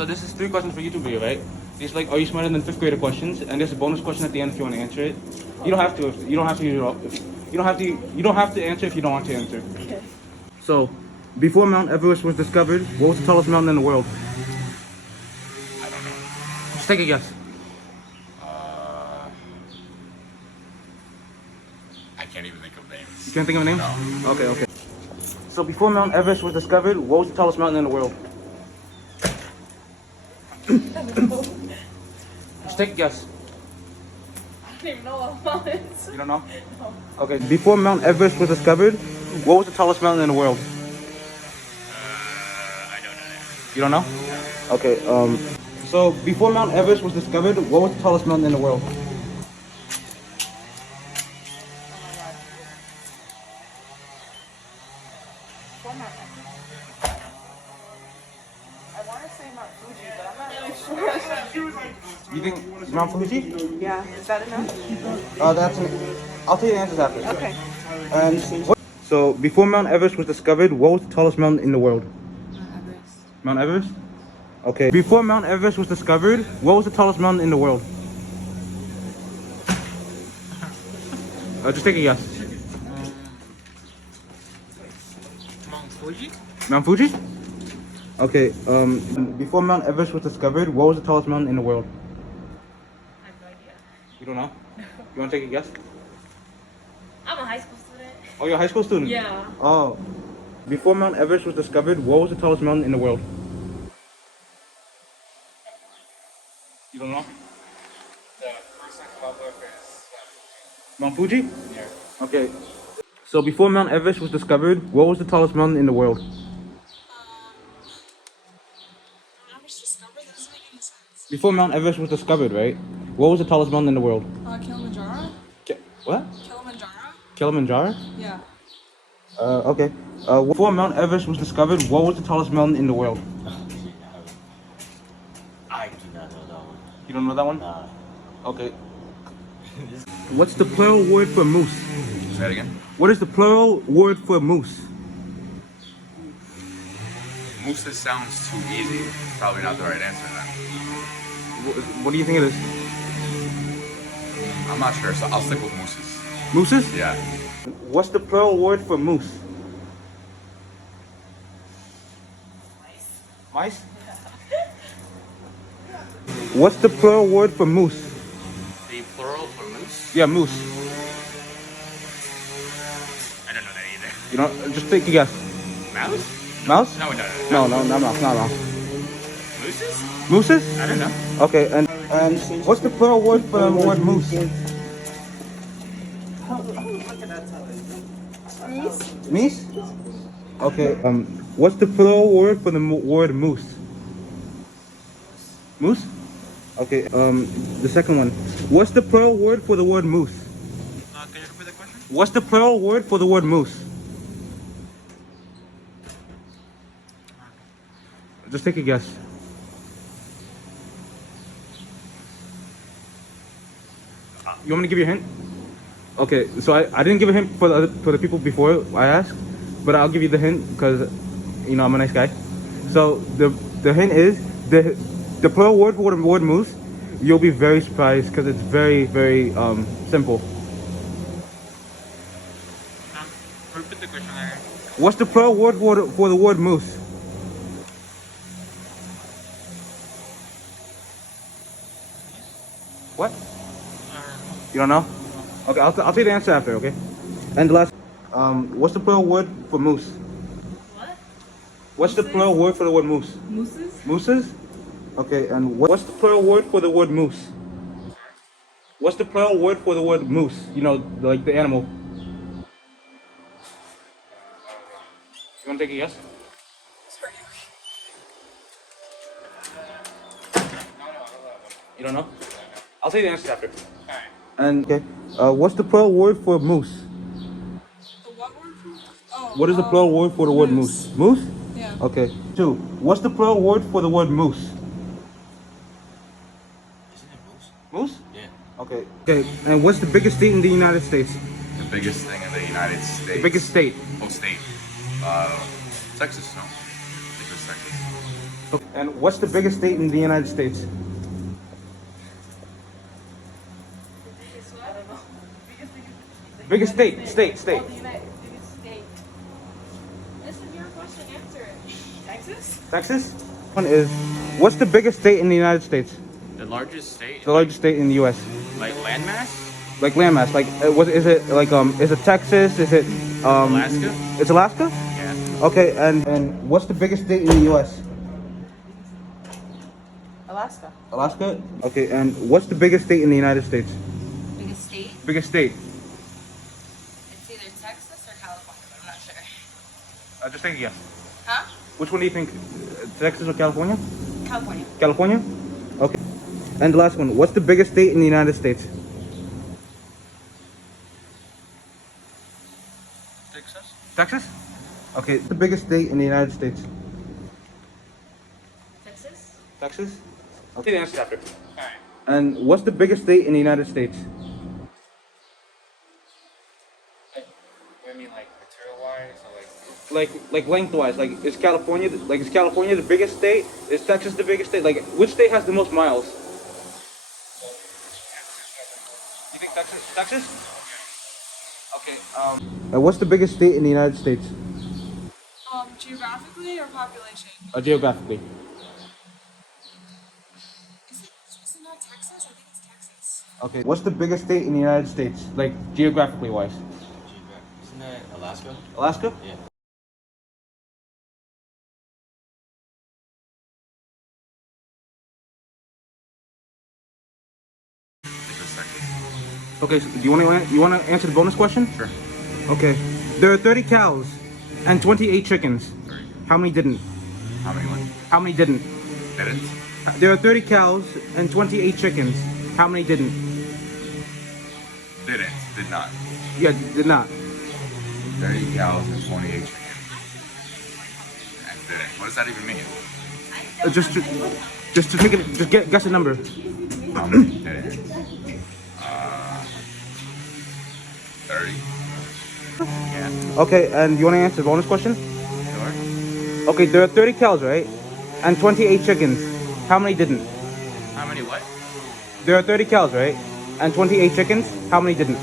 So this is 3 questions for YouTube video, right? These like, are you smarter than 5th grader questions? And there's a bonus question at the end if you want to answer it. You don't have to. You don't have to. You don't have to. You don't have to answer if you don't want to answer. Okay. So, before Mount Everest was discovered, what was the tallest mountain in the world? I don't know. Just take a guess. I can't even think of names. You can't think of a name? No. Okay. So before Mount Everest was discovered, what was the tallest mountain in the world? Just take a guess. I don't even know what mountains. You don't know? No. Okay, before Mount Everest was discovered, what was the tallest mountain in the world? I don't know that. You don't know? Okay, so before Mount Everest was discovered, what was the tallest mountain in the world? I want to say Mount Fuji, but I'm not really sure. You think Mount Fuji? Yeah, is that enough? I'll tell you the answers after. Okay. And so before Mount Everest was discovered, what was the tallest mountain in the world? Mount Everest. Mount Everest? Okay. Before Mount Everest was discovered, what was the tallest mountain in the world? Just take a guess. Mount Fuji? Mount Fuji? Okay, before Mount Everest was discovered, what was the tallest mountain in the world? I have no idea. You don't know? You want to take a guess? I'm a high school student. Oh, you're a high school student? Yeah. Oh. Before Mount Everest was discovered, what was the tallest mountain in the world? You don't know? The first one come up with is Mount Fuji? yeah. Okay. So before Mount Everest was discovered, what was the tallest mountain in the world? Before Mount Everest was discovered, right? What was the tallest mountain in the world? Kilimanjaro? What? Kilimanjaro? Kilimanjaro? Yeah. Okay. Before Mount Everest was discovered, what was the tallest mountain in the world? I do not know that one. You don't know that one? Nah. Okay. What's the plural word for moose? Say that again. What is the plural word for moose? Moose sounds too easy. Probably not the right answer then. What do you think it is? I'm not sure, so I'll stick with mooses. Mooses? Yeah. What's the plural word for moose? Mice? What's the plural word for moose? The plural for moose? Yeah, moose. I don't know that either. You know, just take a guess. Mouse? Mouse? No. No, not mouse, not mouse. Mooses? Mooses? I don't know. Okay, and what's the plural word for the word moose? Meese? Okay, what's the plural word for the word moose? Moose? Okay, the second one. What's the plural word for the word moose? Can you repeat the question? What's the plural word for the word moose? Just take a guess. You want me to give you a hint? Okay, so I didn't give a hint for the people before I asked, but I'll give you the hint because you know I'm a nice guy. So the hint is the plural word for the word moose. You'll be very surprised because it's very simple. Repeat the question again. What's the plural word for the word moose? What? You don't know? Okay, I'll tell you the answer after, okay? And the last, what's the plural word for moose? What? What's the plural word for the word moose? Mooses? Mooses? Okay, and what's the plural word for the word moose? What's the plural word for the word moose? You know, like the animal. You wanna take a guess? You don't know? I'll tell you the answer after. Alright. And okay, what's the plural word for moose? The what word? Oh. What is the plural word for the word moose? Moose? Yeah. Okay. 2. What's the plural word for the word moose? Isn't it moose? Moose? Yeah. Okay. Okay. And what's the biggest state in the United States? The biggest thing in the United States. The biggest state. Oh, state. Texas, no? I think it was Texas. And what's the biggest state in the United States? I don't know. Biggest state. Oh, the United biggest state. This is your question. Answer it. Texas? Texas? One is, what's the biggest state in the United States? The largest state? The largest state in the U.S. Like landmass? Like landmass. Like, is it like is it Texas? Is it Alaska? It's Alaska? Yeah. Okay, and what's the biggest state in the U.S.? Alaska. Alaska? Okay, and what's the biggest state in the United States? Biggest state? Biggest state. It's either Texas or California, but I'm not sure. Just take a guess. Huh? Which one do you think? Texas or California? California. California? Okay. And the last one, what's the biggest state in the United States? Texas? Texas? Okay, the biggest state in the United States. Texas? Texas? Okay, the answer after. Alright. And what's the biggest state in the United States? What do you mean, like material-wise, or like? Like lengthwise, is California the biggest state? Is Texas the biggest state? Like, which state has the most miles? You think Texas? Texas? Okay. And what's the biggest state in the United States? Geographically or population? Geographically. Is it not Texas? I think it's Texas. Okay. What's the biggest state in the United States? Like geographically wise? Isn't that Alaska? Alaska? Yeah. Okay. So do you want to answer the bonus question? Sure. Okay. There are 30 cows and 28 chickens. How many didn't? How many went? How many didn't? Didn't? There are 30 cows and 28 chickens. How many didn't? Didn't. Did not. Yeah, did not. 30 cows and 28 chickens. And didn't. What does that even mean? Just make it. Just guess a number. How many didn't? 30. Yeah. Okay, and you want to answer the bonus question? Sure. Okay, there are 30 cows, right? And 28 chickens. How many didn't? How many what? There are 30 cows, right? And 28 chickens. How many didn't?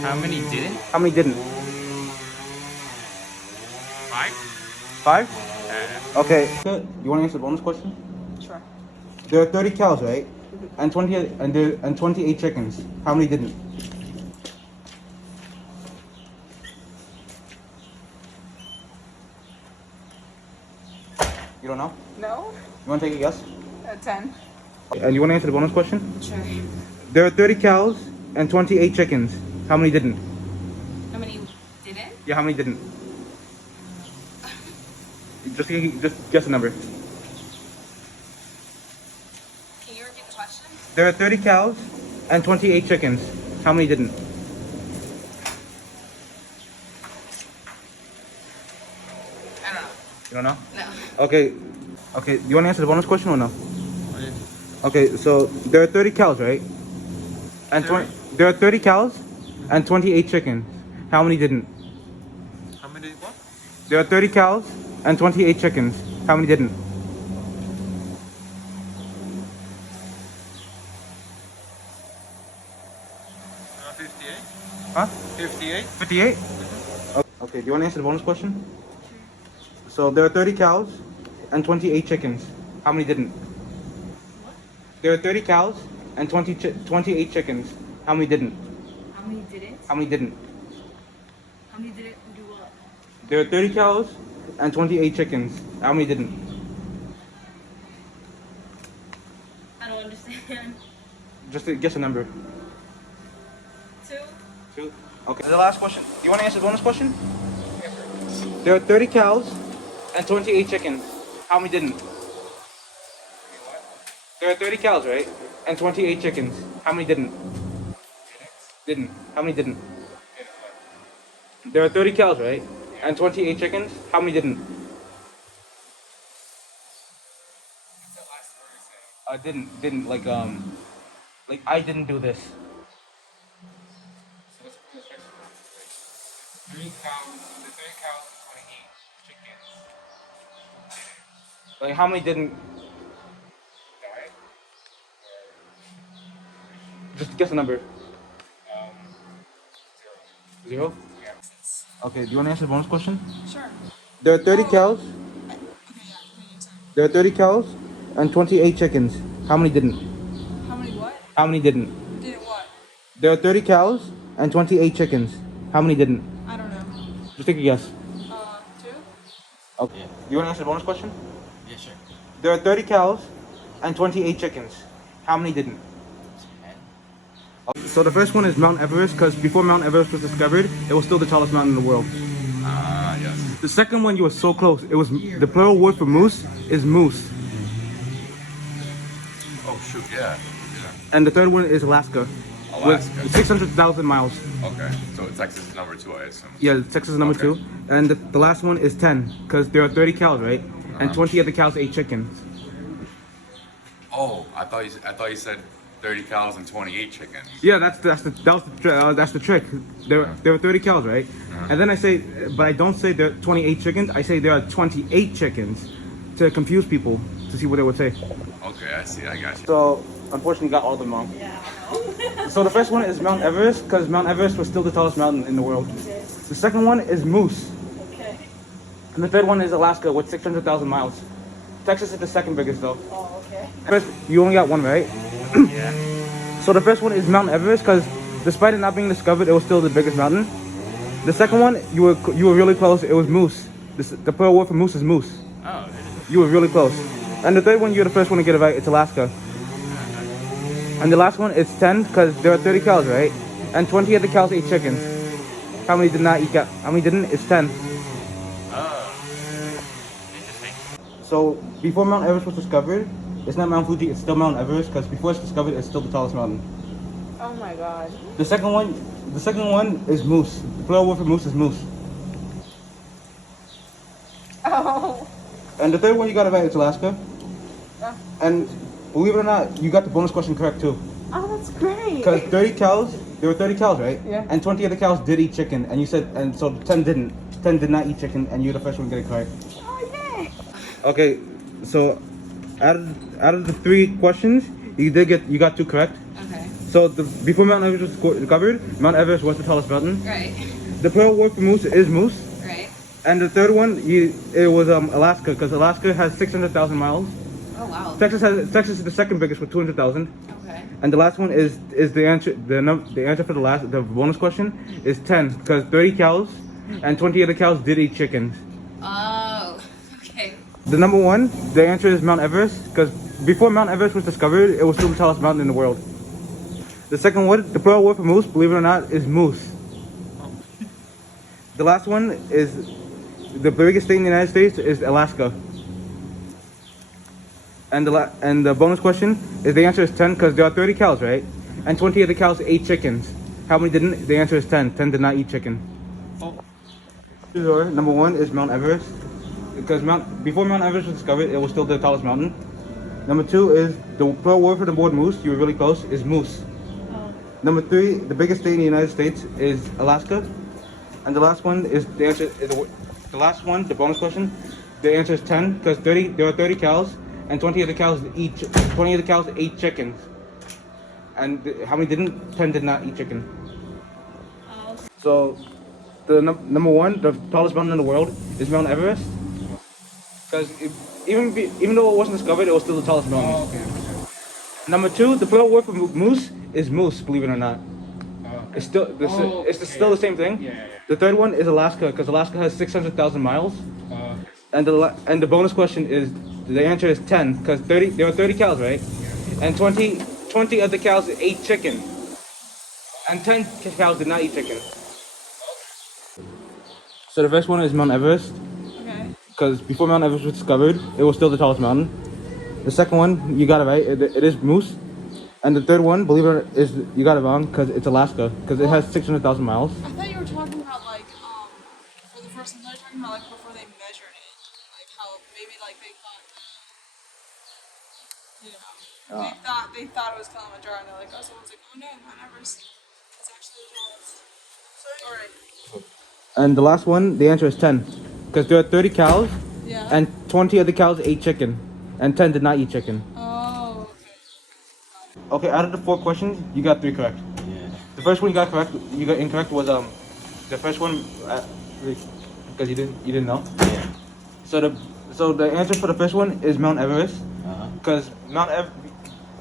How many didn't? How many didn't? 5? 5? Uh, Okay. You want to answer the bonus question? Sure. There are 30 cows, right? And 28 chickens. How many didn't? You don't know? No? You want to take a guess? 10. And you want to answer the bonus question? Sure. There are 30 cows and 28 chickens. How many didn't? How many didn't? Yeah, how many didn't? Just guess a number. Can you repeat the question? There are 30 cows and 28 chickens. How many didn't? I don't know. You don't know? No. Okay. Okay, do you want to answer the bonus question or no? Okay, so there are 30 cows, right? And there are 30 cows and 28 chickens. How many didn't? how many what? There are 30 cows and 28 chickens. How many didn't? Uh, 58? Huh? 58? 58? Okay, do you want to answer the bonus question? So there are 30 cows and 28 chickens. How many didn't? There are 30 cows and 28 chickens. How many didn't? How many didn't? How many didn't? How many didn't do what? There are 30 cows and 28 chickens. How many didn't? I don't understand. Just guess a number. 2? 2. Okay. The last question. Do you want to answer the bonus question? There are 30 cows and 28 chickens. How many didn't? There are 30 cows, right? And 28 chickens. How many didn't? Didn't. How many didn't? There are 30 cows, right? And 28 chickens. How many didn't? Didn't like I didn't do this. So what's the question? 3 cows, the 3 cows, 28 chickens. Like how many didn't? Die? Just guess a number. Um, 0. 0. Yeah. Okay. Do you want to answer the bonus question? Sure. There are 30 cows. Okay, yeah, continue, sorry. There are 30 cows and 28 chickens. How many didn't? How many what? How many didn't? Didn't what? There are 30 cows and 28 chickens. How many didn't? I don't know. Just take a guess. 2? Okay. You want to answer the bonus question? Yeah, sure. There are 30 cows and 28 chickens. How many didn't? 10. So the first one is Mount Everest, because before Mount Everest was discovered, it was still the tallest mountain in the world. Ah, yes. The second one, you were so close. It was the plural word for moose is moose, Oh, shoot, yeah. and the third one is Alaska, Alaska. with 600,000 miles. Okay, so Texas is number 2, I assume. Yeah, Texas is number Okay. 2, and the last one is 10, because there are 30 cows, right? And 20 of the cows ate chickens. Oh, I thought you said 30 cows and 28 chickens. Yeah, that's the trick. There were 30 cows, right? And then I say, but I don't say there are 28 chickens. I say there are 28 chickens to confuse people to see what they would say. Okay, I see. I got you. So unfortunately, got all of them wrong. Yeah, I know. So the first one is Mount Everest, because Mount Everest was still the tallest mountain in the world. The second one is moose. Okay. And the third one is Alaska with 600,000 miles. Texas is the second biggest though. Oh, okay. First, you only got one, right? Yeah. So the first one is Mount Everest, because despite it not being discovered, it was still the biggest mountain. The second one, you were really close. It was moose. The plural word for moose is moose. Oh, You were really close. And the third one, you're the first one to get it right. It's Alaska. And the last one is 10, because there are 30 cows, right? And 20 of the cows ate chickens. How many did not eat cow? How many didn't? It's 10. interesting. So before Mount Everest was discovered, it's not Mount Fuji. It's still Mount Everest, because before it's discovered, it's still the tallest mountain. Oh my god. The second one is moose. The plural word for moose is moose. Oh. And the third one you got it right. It's Alaska. Oh. And believe it or not, you got the bonus question correct too. Oh, that's great. Because 30 cows, there were 30 cows, right? Yeah. And 20 of the cows did eat chicken, and you said, and so 10 didn't. 10 did not eat chicken, and you're the first one to get it correct. Oh, yay. Okay, so out of the 3 questions, you got 2 correct. Okay. So before Mount Everest was discovered, Mount Everest was the tallest mountain. Right. The plural word for moose is moose. Right. And the third one, it was Alaska, because Alaska has 600,000 miles. Oh wow. Texas is the second biggest with 200,000. Okay. And the last one is the answer. The answer for the bonus question is 10, because 30 cows and 20 of the cows did eat chickens. Oh. Okay. The number one, the answer is Mount Everest, because before Mount Everest was discovered, it was still the tallest mountain in the world. The second one, the plural word for moose, believe it or not, is moose. The last one is the biggest state in the United States is Alaska. And the bonus question is the answer is 10, because there are 30 cows, right? And 20 of the cows ate chickens. How many didn't? The answer is 10. 10 did not eat chicken. Number one is Mount Everest, because before Mount Everest was discovered, it was still the tallest mountain. Number 2 is the plural word for the word moose. You were really close. Is moose. Number 3, the biggest state in the United States is Alaska. And the last one is the answer. The last one, the bonus question, the answer is 10, because there are 30 cows, and 20 of the cows ate chickens. And how many didn't? 10 did not eat chicken. So the number one, the tallest mountain in the world is Mount Everest, because even though it wasn't discovered, it was still the tallest mountain. Oh, okay. Number 2, the plural word for moose is moose. Believe it or not, Okay. it's still still the same thing. Yeah. The third one is Alaska, because Alaska has 600,000 miles. And the bonus question is the answer is 10, because there were 30 cows, right? And 20 of the cows ate chicken, and 10 cows did not eat chicken. So the first one is Mount Everest, Okay. because before Mount Everest was discovered, it was still the tallest mountain. The second one, you got it right. It is moose. And the third one, believe it or not, you got it wrong, because it's Alaska, because it has 600,000 miles. I thought you were talking about like for the first one, I thought you were talking about like before they measured it, like how maybe like they thought, they thought it was Kilimanjaro, and they're like, oh, someone's like, oh no, Mount Everest is actually the tallest. All right. And the last one, the answer is 10, because there are 30 cows, Yeah. and 20 of the cows ate chicken, and 10 did not eat chicken. Oh, Okay, out of the 4 questions, you got 3 correct. Yeah. The first one you got correct. You got incorrect was the first one because you didn't know. Yeah. So the answer for the first one is Mount Everest. Uh-huh. Because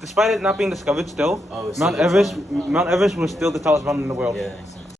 despite it not being discovered still, Oh, it's Mount still the Everest tallest mountain. Mount Everest was still the tallest mountain in the world. Yeah, exactly.